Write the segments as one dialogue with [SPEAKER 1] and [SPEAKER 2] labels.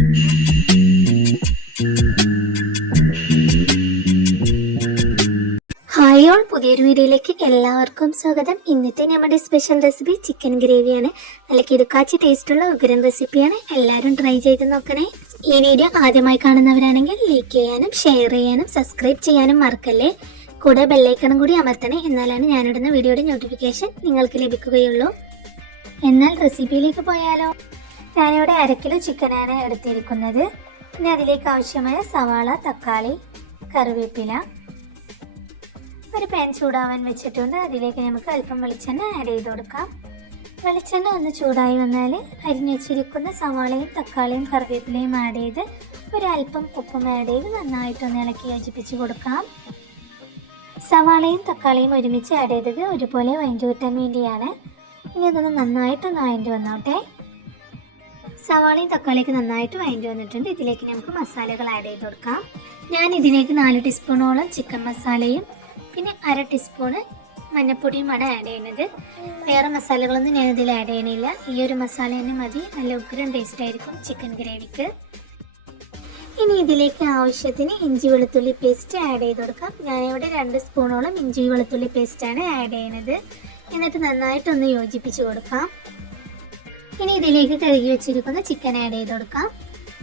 [SPEAKER 1] Hi all പുതിയൊരു വീഡിയോയിലേക്ക് എല്ലാവർക്കും സ്വാഗതം. ഇന്നത്തെ നമ്മുടെ സ്പെഷ്യൽ റെസിപ്പി ചിക്കൻ ഗ്രേവിയാണ് നല്ല കിടുക്കാച്ചി ടേസ്റ്റുള്ള ഉഗ്രം റെസിപ്പിയാണ് എല്ലാവരും ട്രൈ ചെയ്ത് നോക്കണേ. ഈ വീഡിയോ ആദ്യമായി കാണുന്നവരാണെങ്കിൽ ലൈക്ക് ചെയ്യാനും ഷെയർ ചെയ്യാനും സബ്സ്ക്രൈബ് ചെയ്യാനും മറക്കല്ലേ? കൂടെ ബെല്ലൈക്കണും കൂടി അമർത്തണേ. എന്നാലാണ് ഞാനിടുന്ന വീഡിയോയുടെ നോട്ടിഫിക്കേഷൻ നിങ്ങൾക്ക് ലഭിക്കുകയുള്ളൂ. എന്നാൽ റെസിപ്പിയിലേക്ക് പോയാലോ? ഞാനിവിടെ അര കിലോ ചിക്കനാണ് എടുത്തിരിക്കുന്നത്. പിന്നെ അതിലേക്ക് ആവശ്യമായ സവാള തക്കാളി കറിവേപ്പില ഒരു പാൻ ചൂടാവാൻ വെച്ചിട്ടുണ്ട്. അതിലേക്ക് നമുക്ക് അല്പം വെളിച്ചെണ്ണ ആഡ് ചെയ്ത് കൊടുക്കാം. വെളിച്ചെണ്ണ ഒന്ന് ചൂടായി വന്നാൽ അരിഞ്ഞു വെച്ചിരിക്കുന്ന സവാളയും തക്കാളിയും കറിവേപ്പിലയും ആഡ് ചെയ്ത് ഒരല്പം ഉപ്പും ആഡ് ചെയ്ത് നന്നായിട്ടൊന്ന് ഇളക്കി യോജിപ്പിച്ച് കൊടുക്കാം. സവാളയും തക്കാളിയും ഒരുമിച്ച് ആഡ് ചെയ്തത് ഒരുപോലെ വഴഞ്ഞു കിട്ടാൻ വേണ്ടിയാണ്. ഇനി അതൊന്ന് നന്നായിട്ടൊന്ന് വഴഞ്ഞു വന്നോട്ടെ. സവാളയും തക്കാളിയൊക്കെ നന്നായിട്ട് വഴഞ്ഞു വന്നിട്ടുണ്ട്. ഇതിലേക്ക് നമുക്ക് മസാലകൾ ആഡ് ചെയ്ത് കൊടുക്കാം. ഞാൻ ഇതിലേക്ക് നാല് ടീസ്പൂണോളം ചിക്കൻ മസാലയും പിന്നെ അര ടീസ്പൂണ് മഞ്ഞപ്പൊടിയുമാണ് ആഡ് ചെയ്യുന്നത്. വേറെ മസാലകളൊന്നും ഞാൻ ഇതിൽ ആഡ് ചെയ്യണില്ല ഈ ഒരു മസാല തന്നെ മതി. നല്ല ഉഗ്രം ടേസ്റ്റ് ആയിരിക്കും ചിക്കൻ ഗ്രേവിക്ക് ഇനി ഇതിലേക്ക് ആവശ്യത്തിന് ഇഞ്ചി വെളുത്തുള്ളി പേസ്റ്റ് ആഡ് ചെയ്ത് കൊടുക്കാം. ഞാനിവിടെ രണ്ട് സ്പൂണോളം ഇഞ്ചി വെളുത്തുള്ളി പേസ്റ്റാണ് ആഡ് ചെയ്യുന്നത്. എന്നിട്ട് നന്നായിട്ടൊന്ന് യോജിപ്പിച്ച് കൊടുക്കാം. ഇനി ഇതിലേക്ക് കഴുകി വെച്ചിരിക്കുന്ന ചിക്കൻ ആഡ് ചെയ്ത് കൊടുക്കാം.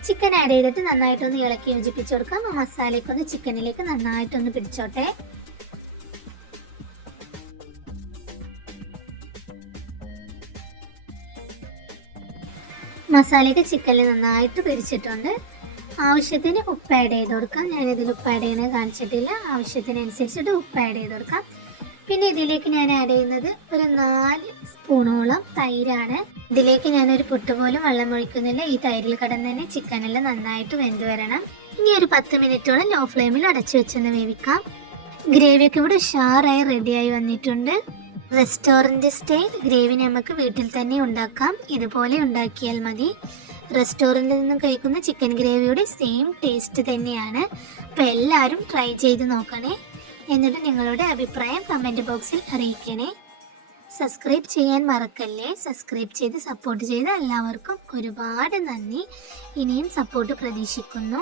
[SPEAKER 1] ചിക്കൻ ആഡ് ചെയ്തിട്ട് നന്നായിട്ടൊന്ന് ഇളക്കി യോജിപ്പിച്ച് കൊടുക്കാം. ആ മസാലയ്ക്കൊന്ന് ചിക്കനിലേക്ക് നന്നായിട്ടൊന്ന് പിടിച്ചോട്ടെ. മസാലയ്ക്ക് ചിക്കനിൽ നന്നായിട്ട് പിടിച്ചിട്ടുണ്ട്. ആവശ്യത്തിന് ഉപ്പ് ആഡ് ചെയ്ത് കൊടുക്കാം. ഞാൻ ഞാനിതിൽ ഉപ്പ് ആഡ് ചെയ്യുന്നത് കാണിച്ചിട്ടില്ല. ആവശ്യത്തിനനുസരിച്ചിട്ട് ഉപ്പ് ആഡ് ചെയ്ത് കൊടുക്കാം. പിന്നെ ഇതിലേക്ക് ഞാൻ ആഡ് ചെയ്യുന്നത് ഒരു നാല് സ്പൂണോളം തൈരാണ്. ഇതിലേക്ക് ഞാനൊരു പുട്ട് പോലും വെള്ളം ഒഴിക്കുന്നില്ല. ഈ തൈരിൽ കടന്ന് തന്നെ ചിക്കനെല്ലാം നന്നായിട്ട് വെന്ത് വരണം. ഇനി ഒരു പത്ത് മിനിറ്റോളം ലോ ഫ്ലെയിമിൽ അടച്ചു വെച്ചൊന്ന് വേവിക്കാം. ഗ്രേവിയൊക്കെ ഇവിടെ ഉഷാറായി റെഡിയായി വന്നിട്ടുണ്ട്. റെസ്റ്റോറന്റ് സ്റ്റൈൽ ഗ്രേവി നമുക്ക് വീട്ടിൽ തന്നെ ഉണ്ടാക്കാം. ഇതുപോലെ ഉണ്ടാക്കിയാൽ മതി. റെസ്റ്റോറന്റിൽ നിന്നും കഴിക്കുന്ന ചിക്കൻ ഗ്രേവിയുടെ സെയിം ടേസ്റ്റ് തന്നെയാണ്. അപ്പോൾ എല്ലാവരും ട്രൈ ചെയ്ത് നോക്കണേ. എന്നിട്ട് നിങ്ങളുടെ അഭിപ്രായം കമന്റ് ബോക്സിൽ അറിയിക്കണേ. സബ്സ്ക്രൈബ് ചെയ്യാൻ മറക്കല്ലേ? സബ്സ്ക്രൈബ് ചെയ്ത് സപ്പോർട്ട് ചെയ്ത എല്ലാവർക്കും ഒരുപാട് നന്ദി. ഇനിയും സപ്പോർട്ട് പ്രതീക്ഷിക്കുന്നു.